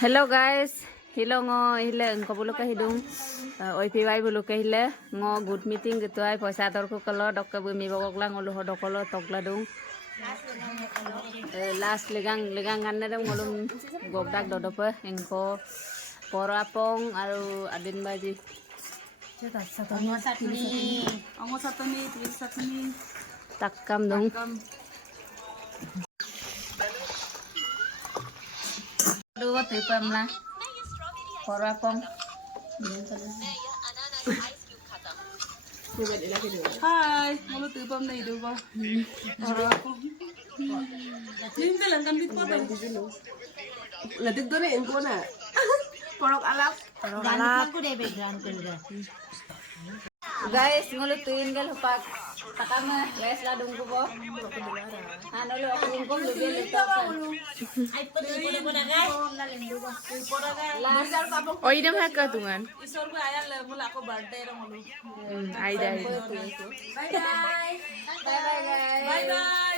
Hello guys, hilo ngo hile engko bulu ke hidung, oi piwai bulu ke hile ngo good meeting gitu ay poisa ador ko kalo dok ke bumi bogok lang ulu hodok kalo tok ladung. Last legang ganne dong ngolum gogdak dodope engko porapong aru adin baji. Ongo satuni, tulis satuni. Takam dong. Dua tipam lah. Porapong. Hai, mau tupam na hidup ba? Porapong. Hindi lang kan dito pa. Latik doon eh, ko na. Porok alak. Guys, ngulutuin gal hupak. Takama, les ladung ko po. Ano lo ako yung kong lubi luto. Oh, idam haka tungan. Isor ko ayan lang mula ako birthday ra mo. Ay dai. Bye bye. Bye bye guys. Bye bye.